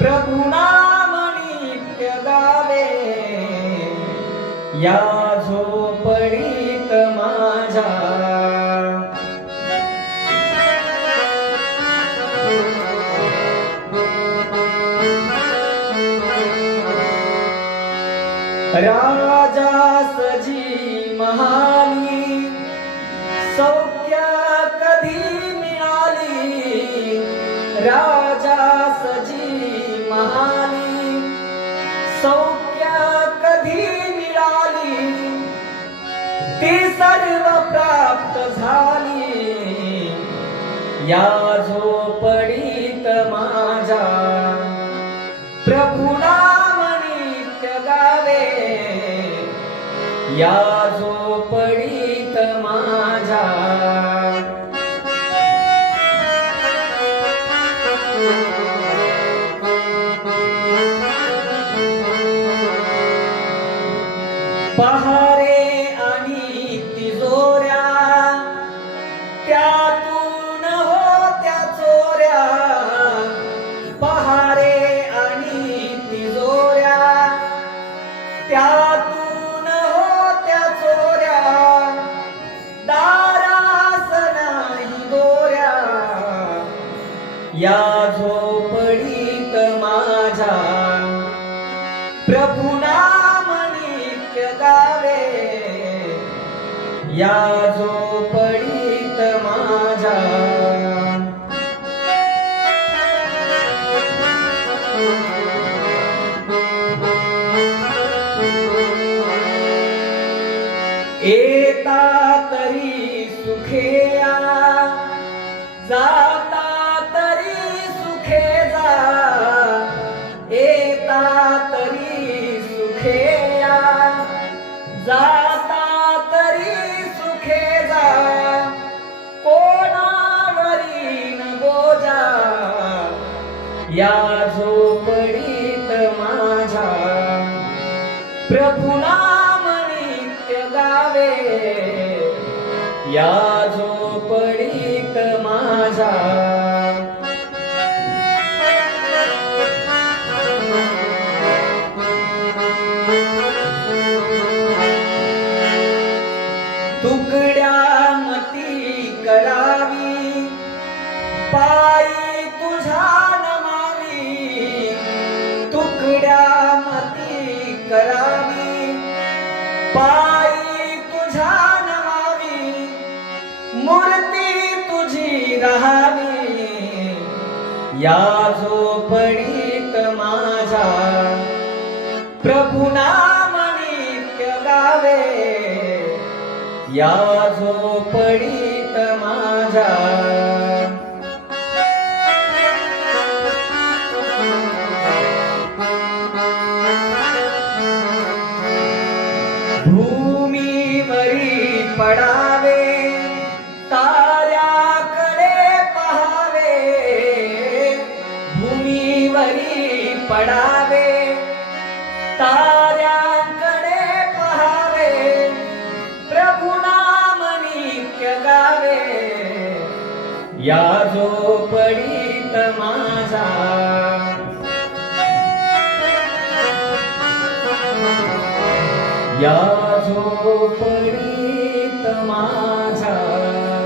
प्रभू नित्य गावे या झोपडीत माझ्या राजा सजी महाली सौख्या कधी मिळाली? राजा सौख्य कधी मिळाली? ती सर्व प्राप्त झाली. या झोपडीत माझ्या प्रभू नाम नित्य गावे. या पहारे आणि तिजोऱ्या त्यातून होत्या चोऱ्या. पहारे आणि तिजोऱ्या त्यातून होत्या चोऱ्या. दारास नाही दोऱ्या. या झोपडीत या जो झोपडीत माझ्या येता तरी सुखेया जाता या झोपडीत माझा प्रभू नाम नित्य गावे. या झोपडीत माझा तुकड्या मती करावी पायी तुझा पायी तुझ्या नमावी मूर्ती तुझी राहावी. या झोपडीत माझा प्रभू नाम नित्य गावे. या झोपडीत माझ्या भूमीवरी पडावे ताऱ्याकडे पहावे. भूमीवरी पडावे ताऱ्याकडे पहावे. प्रभू नाम नित्य गावे. या झोपडीत मा या झोपडीत माझा